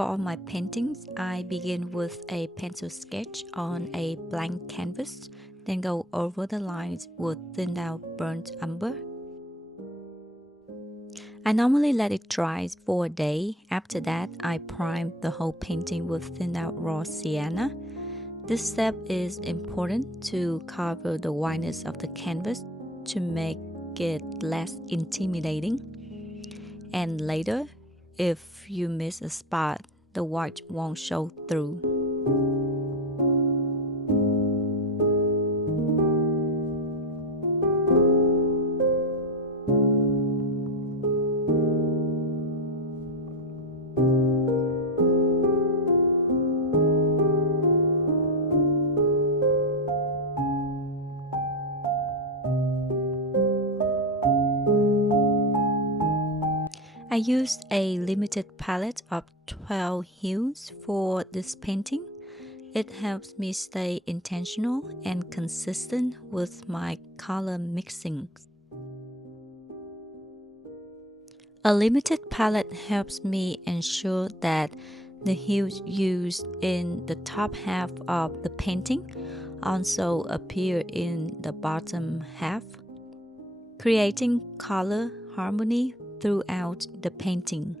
For all my paintings, I begin with a pencil sketch on a blank canvas, then go over the lines with thinned out burnt umber. I normally let it dry for a day. After that, I prime the whole painting with thinned out raw sienna. This step is important to cover the whiteness of the canvas to make it less intimidating. And later, if you miss a spot, the white won't show through. I used a limited palette of 12 hues for this painting. It helps me stay intentional and consistent with my color mixing. A limited palette helps me ensure that the hues used in the top half of the painting also appear in the bottom half, creating color harmony throughout the painting.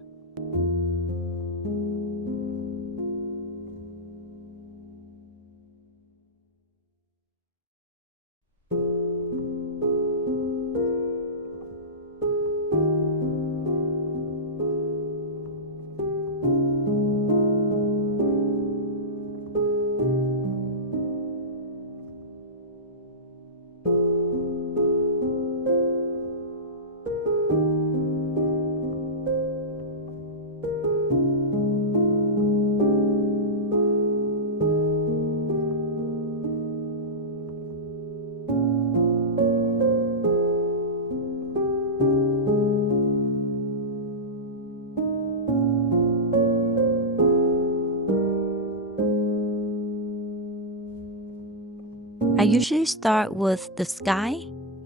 I usually start with the sky.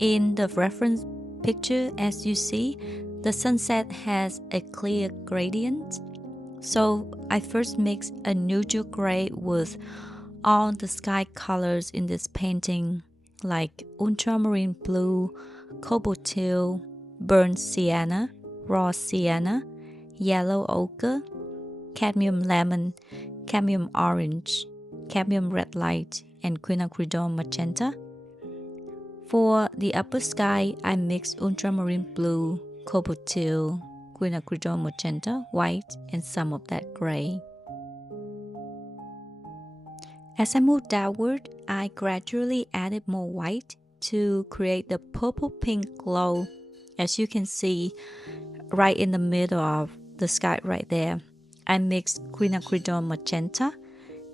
In the reference picture, as you see, the sunset has a clear gradient. So I first mix a neutral gray with all the sky colors in this painting, like ultramarine blue, cobalt teal, burnt sienna, raw sienna, yellow ochre, cadmium lemon, cadmium orange, cadmium red light, and quinacridone magenta. For the upper sky, I mix ultramarine blue, cobalt teal, quinacridone magenta, white, and some of that gray. As I moved downward, I gradually added more white to create the purple-pink glow, as you can see right in the middle of the sky right there. I mixed quinacridone magenta,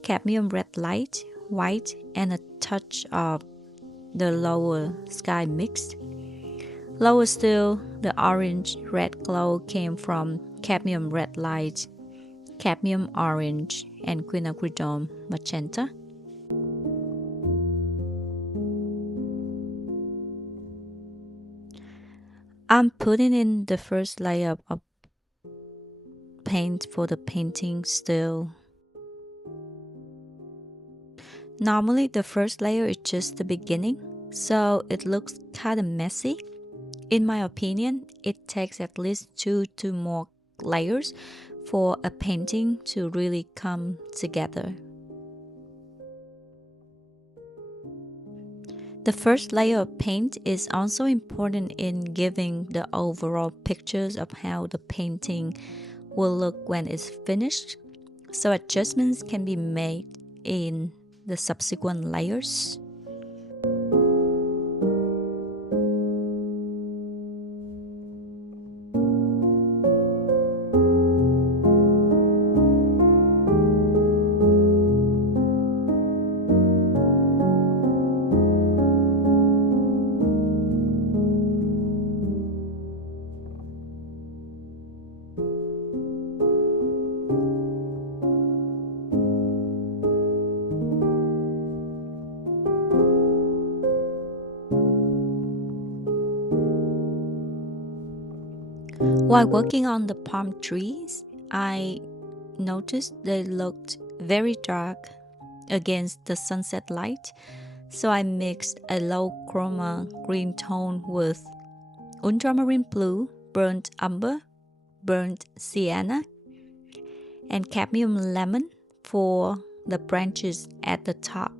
cadmium red light, white, and a touch of the lower sky mixed. Lower still, the orange-red glow came from cadmium red light, cadmium orange, and quinacridone magenta. I'm putting in the first layer of paint for the painting still. Normally the first layer is just the beginning, so it looks kind of messy. In my opinion, it takes at least 2 to more layers for a painting to really come together. The first layer of paint is also important in giving the overall pictures of how the painting will look when it's finished, so adjustments can be made in the subsequent layers. While working on the palm trees, I noticed they looked very dark against the sunset light, so I mixed a low chroma green tone with ultramarine blue, burnt umber, burnt sienna, and cadmium lemon for the branches at the top.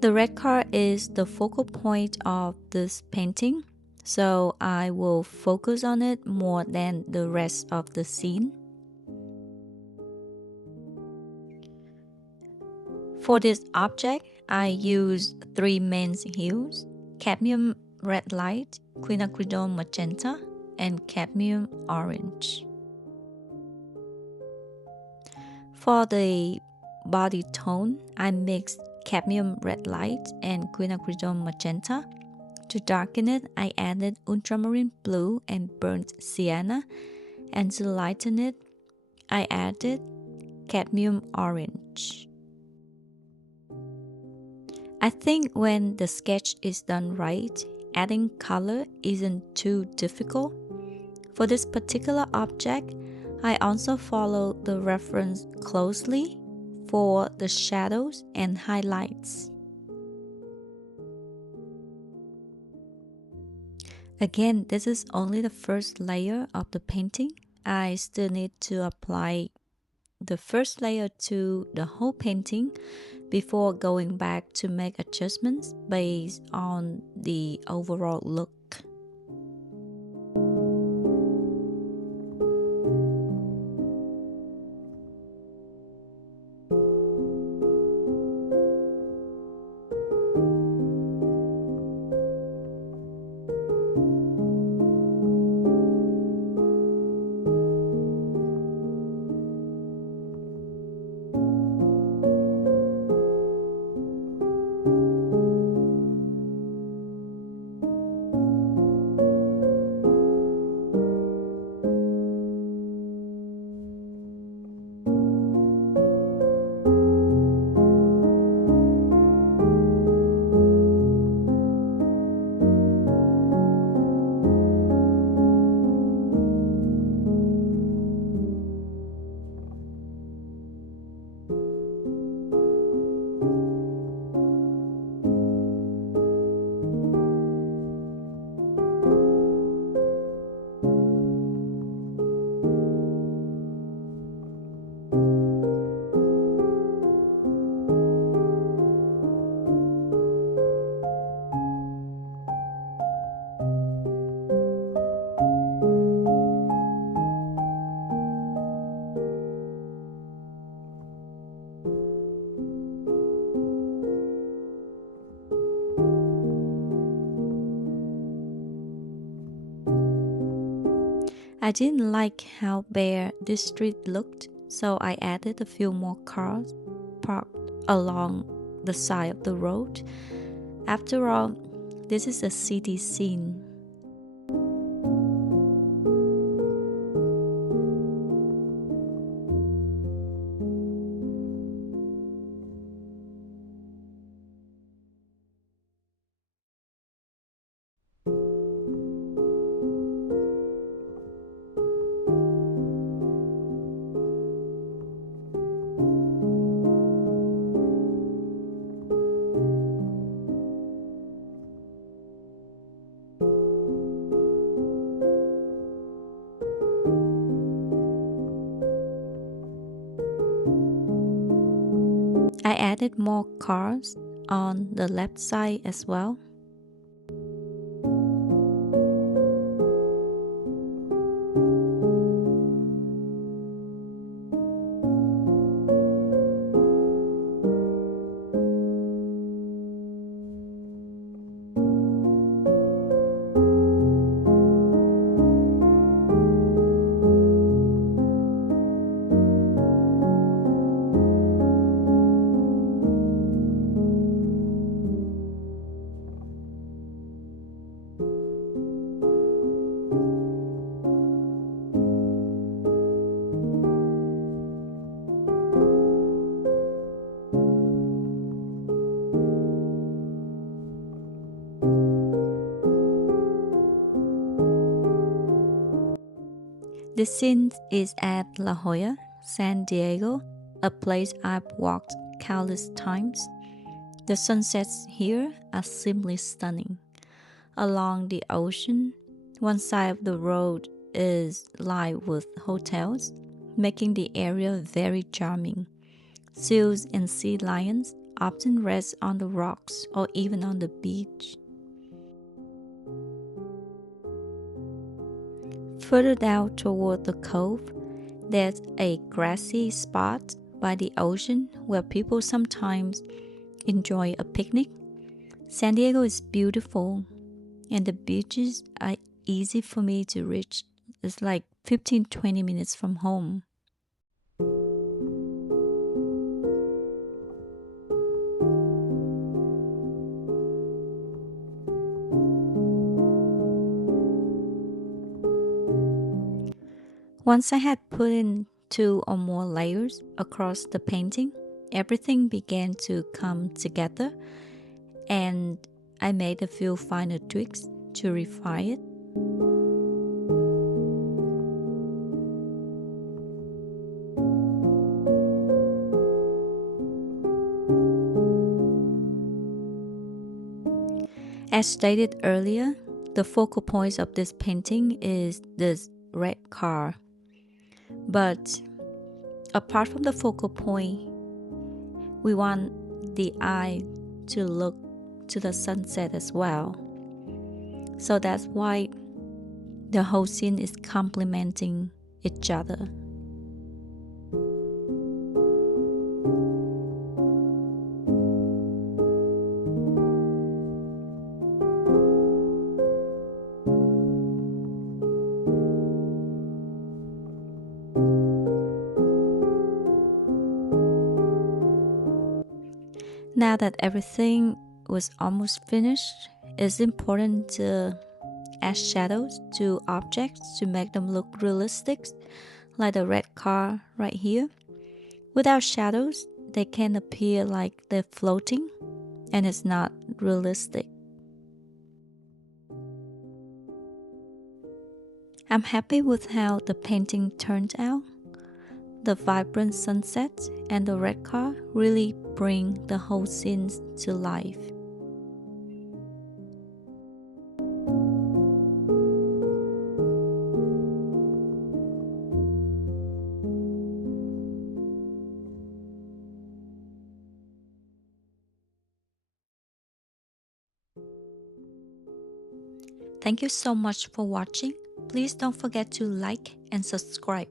The red car is the focal point of this painting, so I will focus on it more than the rest of the scene. For this object, I use three main hues: cadmium red light, quinacridone magenta, and cadmium orange. For the body tone, I mixed cadmium red light and quinacridone magenta. To darken it, I added ultramarine blue and burnt sienna, and to lighten it, I added cadmium orange. I think when the sketch is done right, adding color isn't too difficult. For this particular object, I also follow the reference closely for the shadows and highlights. Again, this is only the first layer of the painting. I still need to apply the first layer to the whole painting before going back to make adjustments based on the overall look. I didn't like how bare this street looked, so I added a few more cars parked along the side of the road. After all, this is a city scene. I added more cars on the left side as well. This scene is at La Jolla, San Diego, a place I've walked countless times. The sunsets here are simply stunning. Along the ocean, one side of the road is lined with hotels, making the area very charming. Seals and sea lions often rest on the rocks or even on the beach. Further down toward the cove, there's a grassy spot by the ocean where people sometimes enjoy a picnic. San Diego is beautiful, and the beaches are easy for me to reach. It's like 15-20 minutes from home. Once I had put in 2 or more layers across the painting, everything began to come together, and I made a few final tweaks to refine it. As stated earlier, the focal point of this painting is this red car. But apart from the focal point, we want the eye to look to the sunset as well. So that's why the whole scene is complementing each other. Now that everything was almost finished, it's important to add shadows to objects to make them look realistic, like the red car right here. Without shadows, they can appear like they're floating, and it's not realistic. I'm happy with how the painting turned out. The vibrant sunset and the red car really bring the whole scene to life. Thank you so much for watching. Please don't forget to like and subscribe.